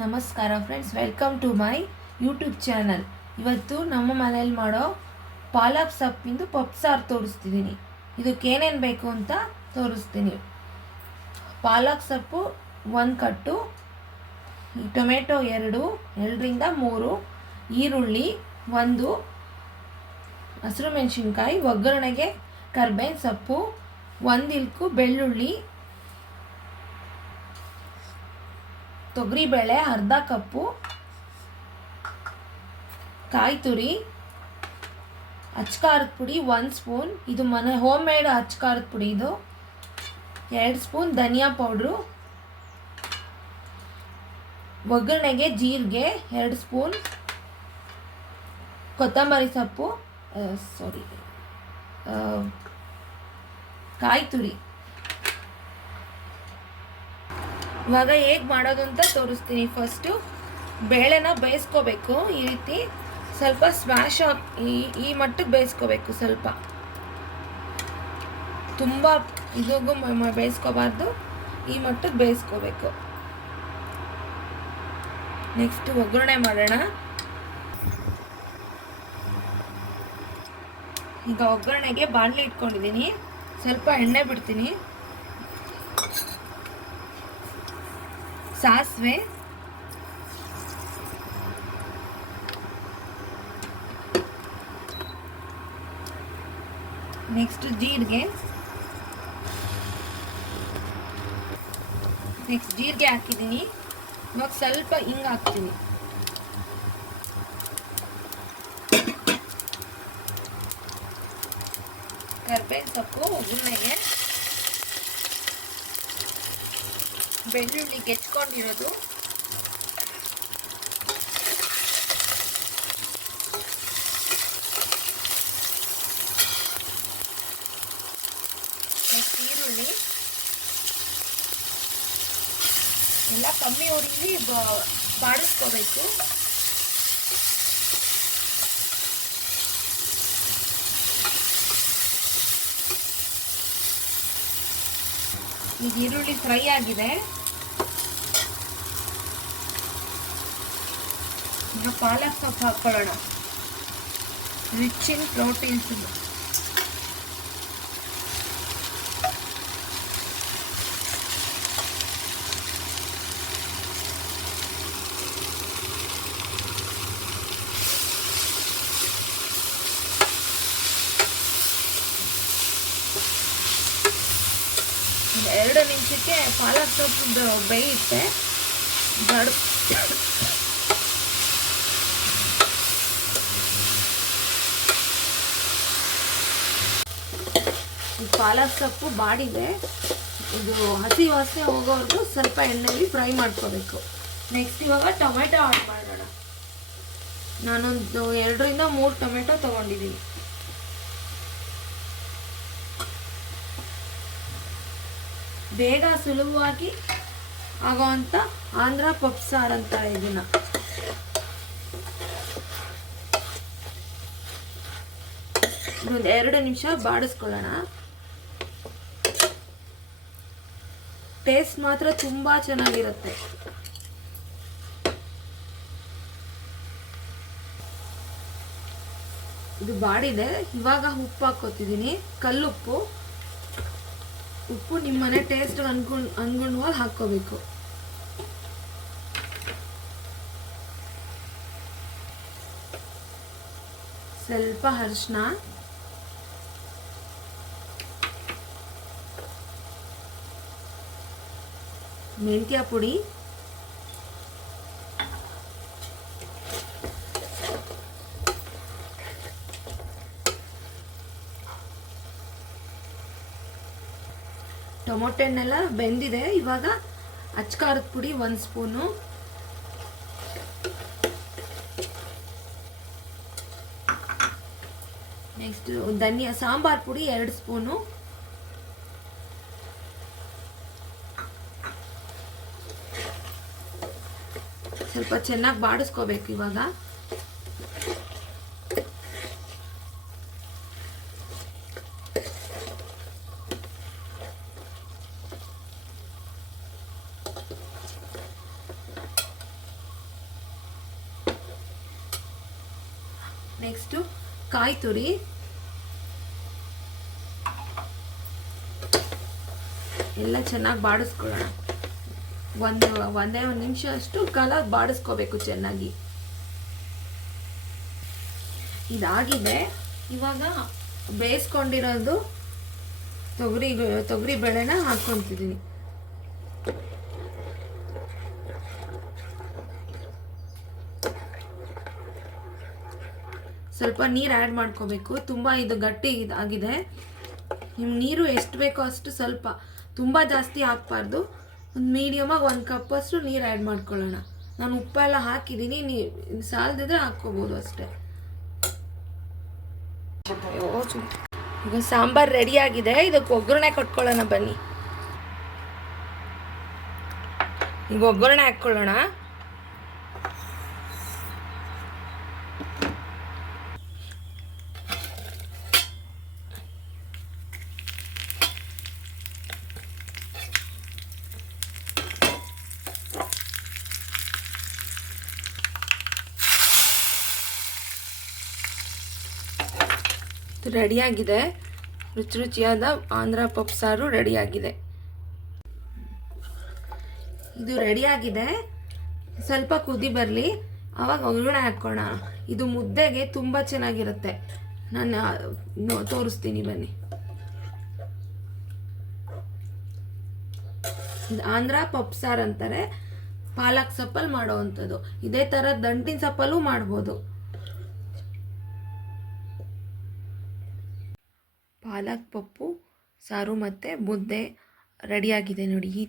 ನಮಸ್ಕಾರ friends welcome to my YouTube channel ಇವತ್ತು ನಮ್ಮ ಮನೇಲಿ ಮಾಡೋ ಪಾಲಕ್ ಸೊಪ್ಪಿಂದು ಪಪ್ ಸಾರು ತೋರಿಸ್ತಿದ್ದೀನಿ. ಇದಕ್ಕೆ ಏನೇನು ಬೇಕು ಅಂತ ತೋರಿಸ್ತೀನಿ. ಪಾಲಕ್ ಸೊಪ್ಪು ಒಂದು ಕಟ್ಟು, ಟೊಮೆಟೊ ಎರಡು, ಎರಡರಿಂದ ಮೂರು, ಈರುಳ್ಳಿ ಒಂದು, ಹಸಿರು ಮೆಣಸಿನ್ಕಾಯಿ, ಒಗ್ಗರಣೆಗೆ ಕರ್ಬೇವಿನ ಸೊಪ್ಪು ಒಂದಿಲ್ಕು ಬೆಳ್ಳುಳ್ಳಿ ತೊಗರಿಬೇಳೆ ಅರ್ಧ ಕಪ್ಪು ಕಾಯಿ ತುರಿ, ಅಚ್ಕಾರದ ಪುಡಿ ಒಂದು ಸ್ಪೂನ್. ಇದು ಮನೆ ಹೋಮ್ ಮೇಡ್ ಅಚ್ಕಾರದ ಪುಡಿ ಇದು. ಎರಡು ಸ್ಪೂನ್ ಧನಿಯಾ ಪೌಡ್ರು. ಒಗ್ಗರಣೆಗೆ ಜೀರಿಗೆ, ಎರಡು ಸ್ಪೂನ್ ಕೊತ್ತಂಬರಿ ಸೊಪ್ಪು ಸಾರಿ ಕಾಯಿ ತುರಿ. ಇವಾಗ ಹೇಗೆ ಮಾಡೋದು ಅಂತ ತೋರಿಸ್ತೀನಿ. ಫಸ್ಟು ಬೇಳೆನ ಬೇಯಿಸ್ಕೋಬೇಕು. ಈ ರೀತಿ ಸ್ವಲ್ಪ ಸ್ಮ್ಯಾಶ್ ಈ ಈ ಮಟ್ಟಕ್ಕೆ ಬೇಯಿಸ್ಕೋಬೇಕು ಸ್ವಲ್ಪ. ತುಂಬ ಇದಿಗೂ ಬೇಯಿಸ್ಕೋಬಾರ್ದು. ಈ ಮಟ್ಟಕ್ಕೆ ಬೇಯಿಸ್ಕೋಬೇಕು. ನೆಕ್ಸ್ಟ್ ಒಗ್ಗರಣೆ ಮಾಡೋಣ. ಈಗ ಒಗ್ಗರಣೆಗೆ ಬಾಣಲಿ ಇಟ್ಕೊಂಡಿದ್ದೀನಿ. ಸ್ವಲ್ಪ ಎಣ್ಣೆ ಬಿಡ್ತೀನಿ. ಸಾಸಿವೆ ನೆಕ್ಸ್ಟ್ ಜೀರಿಗೆ ನೆಕ್ಸ್ಟ್ ಜೀರಿಗೆ ಹಾಕಿದ್ದೀನಿ ಇವಾಗ ಸ್ವಲ್ಪ ಹಿಂಗೆ ಹಾಕ್ತೀನಿ ಕರ್ಬೇವಿನ ಸೊಪ್ಪು ಒಗ್ಗರಣೆಗೆ ಬೆಳ್ಳುಳ್ಳಿ ಗೆಚ್ಕೊಂಡಿರೋದು ನೆಕ್ಸ್ಟ್ ಈರುಳ್ಳಿ. ಎಲ್ಲ ಕಮ್ಮಿ ಉರಿಲಿ ಬಾಡಿಸ್ಕೋಬೇಕು. ಈಗ ಈರುಳ್ಳಿ ಫ್ರೈ ಆಗಿದೆ. ಈಗ ಪಾಲಕ್ ಸೊಪ್ಪು ಹಾಕ್ಕೊಳ್ಳೋಣ. ರಿಚ್ ಇನ್ ಪ್ರೋಟೀನ್ಸ್ ಎರಡು ನಿಮಿಷಕ್ಕೆ ಪಾಲಕ್ ಸೊಪ್ಪು ಬೇಯುತ್ತೆ ಪಾಲಕ್ ಸೊಪ್ಪು ಬಾಡಿದೆ ಇದು ಹಸಿ ವಾಸನೆ ಹೋಗೋವರೆಗೂ ಸ್ವಲ್ಪ ಎಣ್ಣೆಯಲ್ಲಿ ಫ್ರೈ ಮಾಡ್ಕೋಬೇಕು. ನೆಕ್ಸ್ಟ್ ಇವಾಗ ಟೊಮೆಟೊ ಆಡ್ ಮಾಡೋಣ. ನಾನೊಂದು ಎರಡರಿಂದ ಮೂರು ಟೊಮೆಟೊ ತೊಗೊಂಡಿದ್ದೀನಿ. ಬೇಗ ಸುಲಭವಾಗಿ ಆಗೋವಂಥ ಆಂಧ್ರ ಪಪ್ ಸಾರು ಅಂತ ಇದನ್ನ. ಒಂದು ಎರಡು ನಿಮಿಷ ಬಾಡಿಸ್ಕೊಳ್ಳೋಣ. ಟೇಸ್ಟ್ ಮಾತ್ರ ತುಂಬ ಚೆನ್ನಾಗಿರುತ್ತೆ. ಇದು ಬಾಡಿದೆ. ಇವಾಗ ಉಪ್ಪು ಹಾಕೋತಿದ್ದೀನಿ ಕಲ್ಲುಪ್ಪು. ಉಪ್ಪು ನಿಮ್ಮನೆ ಟೇಸ್ಟ್ ಅನ್ಕೊಂಡು, ಅನ್ಕೊಂಡ್ವಾಗ ಹಾಕ್ಕೋಬೇಕು. ಸ್ವಲ್ಪ ಅರಿಶಿನ ಮೆಂತ್ಯ ಪುಡಿ. ಟೊಮೊಟೊ ಹಣ್ಣೆಲ್ಲ ಬೆಂದಿದೆ. ಇವಾಗ ಅಚ್ಕಾರದ ಪುಡಿ ಒಂದು ಸ್ಪೂನು. ನೆಕ್ಸ್ಟ್ ಧನಿಯಾ, ಸಾಂಬಾರ್ ಪುಡಿ ಎರಡು ಸ್ಪೂನು. ಸ್ವಲ್ಪ ಚೆನ್ನಾಗಿ ಬಾಡಿಸ್ಕೋಬೇಕು ಇವಾಗ. ನೆಕ್ಸ್ಟು ಕಾಯಿ ತುರಿ. ಎಲ್ಲ ಚೆನ್ನಾಗಿ ಬಾಡಿಸ್ಕೊಳ್ಳೋಣ. ಒಂದು, ಒಂದೇ ಒಂದು ನಿಮಿಷ ಅಷ್ಟು ಕಾಲ ಬಾಡಿಸ್ಕೋಬೇಕು ಚೆನ್ನಾಗಿ. ಇದಾಗಿದೆ. ಇವಾಗ ಬೇಯಿಸ್ಕೊಂಡಿರೋದು ತೊಗರಿ ತೊಗರಿ ಬೇಳೆನ ಹಾಕ್ಕೊತಿದ್ದೀನಿ ಸ್ವಲ್ಪ ನೀರು ಆ್ಯಡ್ ಮಾಡ್ಕೋಬೇಕು. ತುಂಬ ಇದು ಗಟ್ಟಿ ಆಗಿದೆ ನಿಮ್ಮ ನೀರು ಎಷ್ಟು ಬೇಕೋ ಅಷ್ಟು ಸ್ವಲ್ಪ, ತುಂಬ ಜಾಸ್ತಿ ಹಾಕ್ಬಾರ್ದು. ಒಂದು ಮೀಡಿಯಮಾಗಿ ಒಂದು ಕಪ್ಪಷ್ಟು ನೀರು ಆ್ಯಡ್ ಮಾಡ್ಕೊಳ್ಳೋಣ. ನಾನು ಉಪ್ಪೆಲ್ಲ ಹಾಕಿದ್ದೀನಿ ನೀ ಸಾಲದಿದ್ರೆ ಹಾಕ್ಕೋಬೋದು ಅಷ್ಟೇ. ಈಗ ಸಾಂಬಾರ್ ರೆಡಿ ಆಗಿದೆ, ಇದಕ್ಕೆ ಒಗ್ಗರಣೆ ಕೊಟ್ಕೊಳ್ಳೋಣ ಬನ್ನಿ. ಈಗ ಒಗ್ಗರಣೆ ಹಾಕ್ಕೊಳ್ಳೋಣ. ರೆಡಿಯಾಗಿದೆ. ರುಚಿ ರುಚಿಯಾದ ಆಂಧ್ರ ಪಪ್ಪು ಸಾರು ರೆಡಿಯಾಗಿದೆ. ಇದು ರೆಡಿಯಾಗಿದೆ. ಸ್ವಲ್ಪ ಕುದಿ ಬರಲಿ. ಆವಾಗ ಒಗ್ಗರಣೆ ಹಾಕೋಣ. ಇದು ಮುದ್ದೆಗೆ ತುಂಬ ಚೆನ್ನಾಗಿರುತ್ತೆ. ನಾನು ತೋರಿಸ್ತೀನಿ ಬನ್ನಿ. ಇದು ಆಂಧ್ರ ಪಪ್ಪು ಸಾರು ಅಂತಾರೆ. ಪಾಲಕ್ ಸೊಪ್ಪಲ್ಲಿ ಮಾಡೋವಂಥದ್ದು ಇದೇ ಥರ ದಂಟಿನ ಸೊಪ್ಪಲ್ಲೂ ಮಾಡ್ಬೋದು. ಪಾಲಕ್ ಪಪ್ಪು ಸಾರು ಮತ್ತು ಮುದ್ದೆ ರೆಡಿಯಾಗಿದೆ ನೋಡಿ. ಈ